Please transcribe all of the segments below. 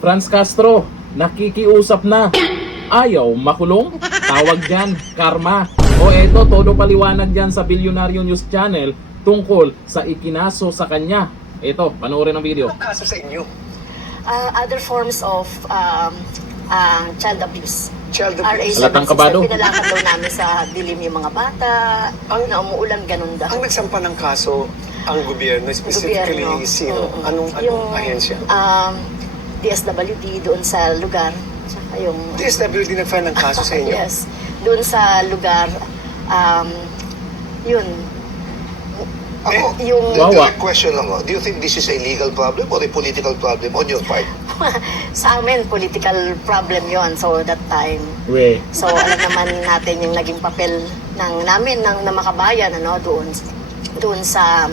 Franz Castro, nakikiusap na. Ayaw makulong? Tawag dyan, karma. O eto, todo paliwanag dyan sa Bilyonaryo News Channel tungkol sa ikinaso sa kanya. Eto, panoorin ang video. Anong kaso sa inyo? Other forms of child abuse. Child RA abuse? Halatang kabado. Pinalakad daw namin sa dilim yung mga bata, na umuulan, ganun daw. Ang nagsampa ng kaso, ang gobyerno, specifically Gobyerno. sino? Anong ahensya? DSWD doon sa lugar. Tsaka yung... DSWD nag-file ng kaso sa inyo? Yes. Doon sa lugar, yun. Ako, Yung... the Wawa. direct question lang, do you think this is a legal problem or a political problem on your part? sa amin, political problem yon so that time. We. So alam naman natin yung naging papel namin ng makabayan doon sa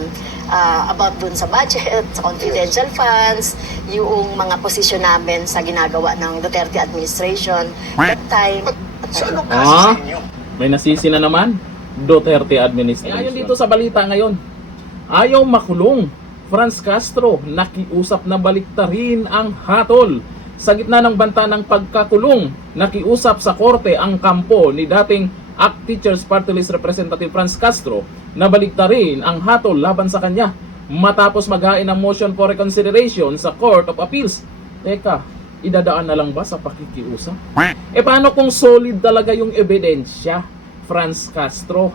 about doon sa budget, sa confidential funds, yung mga posisyon namin sa ginagawa ng Duterte administration that time. So anong kaso sa inyo? May nasisi na naman. Duterte administration. Ayon dito sa balita ngayon. Ayaw makulong. Franz Castro, nakiusap na baliktarin ang hatol. Sa gitna ng banta ng pagkakulong, nakiusap sa korte ang kampo ni dating ACT Teachers Party List Representative Franz Castro na baliktarin ang hatol laban sa kanya matapos maghain ng motion for reconsideration sa Court of Appeals. Teka, idadaan na lang ba sa pakikiusap? Paano kung solid talaga yung ebidensya, Franz Castro?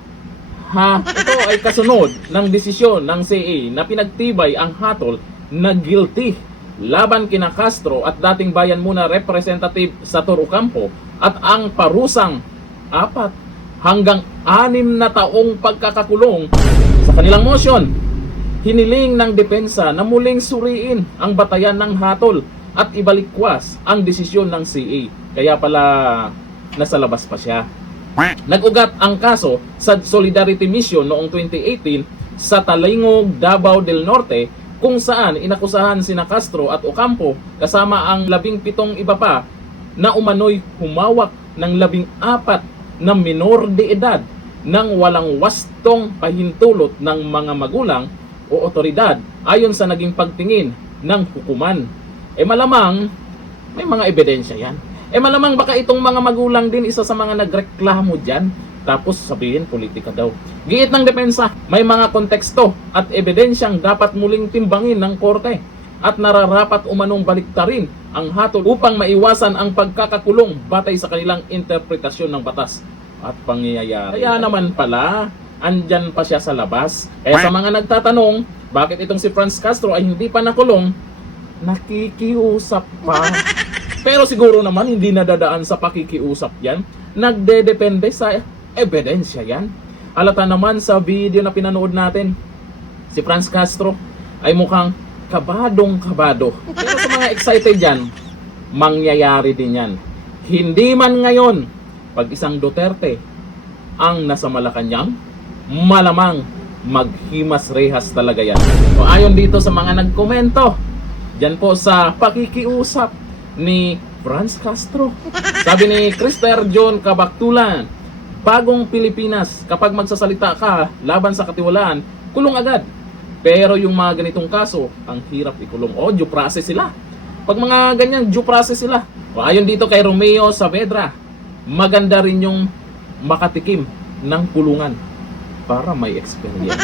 Ito ay kasunod ng desisyon ng CA na pinagtibay ang hatol na guilty laban kina Castro at dating Bayan Muna Representative Sator Ocampo at ang parusang 4 hanggang 6 na taong pagkakakulong. Sa kanilang motion, hiniling ng depensa na muling suriin ang batayan ng hatol at ibalikwas ang desisyon ng CA. Kaya pala nasa labas pa siya. Nag-ugat ang kaso sa Solidarity Mission noong 2018 sa Talingog, Davao del Norte kung saan inakusahan sina Castro at Ocampo kasama ang 17 iba pa na umano'y humawak ng 14 na minor de edad nang walang wastong pahintulot ng mga magulang o otoridad ayon sa naging pagtingin ng hukuman. Malamang may mga ebidensya yan. Malamang baka itong mga magulang din isa sa mga nagreklamo dyan. Tapos sabihin, politika daw. Giit ng depensa, may mga konteksto at ebidensyang dapat muling timbangin ng korte at nararapat umanong baliktarin ang hatol upang maiwasan ang pagkakakulong batay sa kanilang interpretasyon ng batas at pangyayari. Kaya naman pala, andyan pa siya sa labas. Kaya sa mga nagtatanong, bakit itong si Franz Castro ay hindi pa nakulong, nakikiusap pa. Pero siguro naman hindi nadadaan sa pakikiusap yan. Nagdedepende sa ebidensya yan. Halata naman sa video na pinanood natin, si Franz Castro ay mukhang kabadong-kabado. Pero sa mga excited yan, mangyayari din yan. Hindi man ngayon, pag isang Duterte ang nasa Malacanang, malamang maghimas-rehas talaga yan. So, ayon dito sa mga nagkomento, dyan po sa pakikiusap ni Franz Castro. Sabi ni Krister John Kabaktulan, bagong Pilipinas, kapag magsasalita ka laban sa katiwalaan, kulong agad. Pero yung mga ganitong kaso, ang hirap ikulong. O, due process sila. Pag mga ganyan, due process sila. O, ayon dito kay Romeo Saavedra, maganda rin yung makatikim ng kulungan para may experience.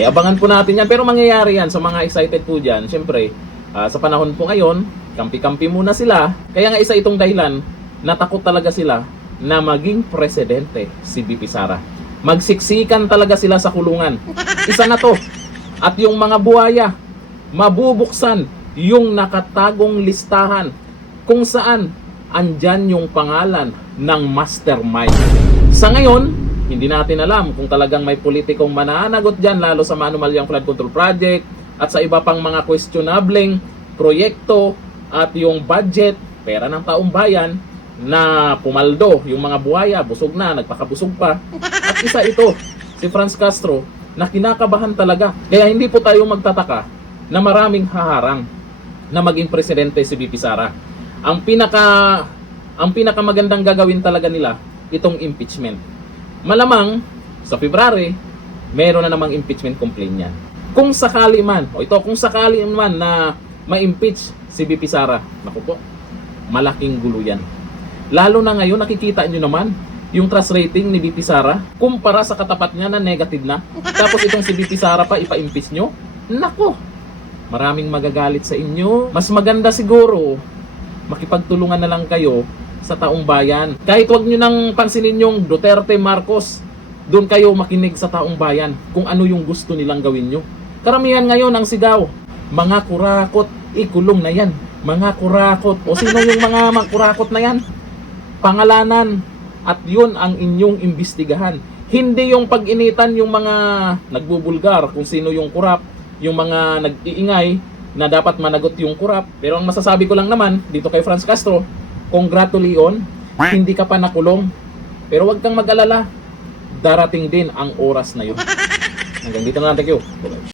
Abangan po natin yan. Pero mangyayari yan sa mga excited po dyan. Siyempre, sa panahon po ngayon, kampi-kampi muna sila. Kaya nga isa itong dahilan, natakot talaga sila na maging presidente si BP Sara. Magsiksikan talaga sila sa kulungan. Isa na to. At yung mga buhaya, mabubuksan yung nakatagong listahan kung saan andyan yung pangalan ng mastermind. Sa ngayon, hindi natin alam kung talagang may politikong mananagot dyan, lalo sa maanumalyang flood control project at sa iba pang mga questionableng proyekto at yung budget, pera ng taong bayan na pumaldo. Yung mga buhaya, busog na, nagpakabusog pa. At isa ito, si Franz Castro, na kinakabahan talaga. Kaya hindi po tayo magtataka na maraming haharang na maging presidente si BP Sara. Ang pinakamagandang gagawin talaga nila, itong impeachment. Malamang, sa February, meron na namang impeachment complaint yan. Kung sakali man, kung sakali man na ma-impeach si VP Sara. Naku po, malaking gulo yan. Lalo na ngayon, nakikita nyo naman yung trust rating ni VP Sara kumpara sa katapat niya na negative na. Tapos itong si VP Sara pa ipa-impeach nyo. Nako, maraming magagalit sa inyo. Mas maganda siguro makipagtulungan na lang kayo sa taong bayan. Kahit wag nyo nang pansinin yung Duterte, Marcos, doon kayo makinig sa taong bayan kung ano yung gusto nilang gawin nyo. Karamihan ngayon ang sigaw, mga kurakot, ikulong na yan. Mga kurakot. O sino yung mga kurakot na yan? Pangalanan. At yun ang inyong imbestigahan. Hindi yung pag-initan yung mga nagbubulgar kung sino yung kurap, yung mga nag-iingay na dapat managot yung kurap. Pero ang masasabi ko lang naman dito kay Franz Castro, congratulations, hindi ka pa nakulong. Pero wag kang mag-alala, darating din ang oras na yun. Hanggang dito na lang, thank you. Bye-bye.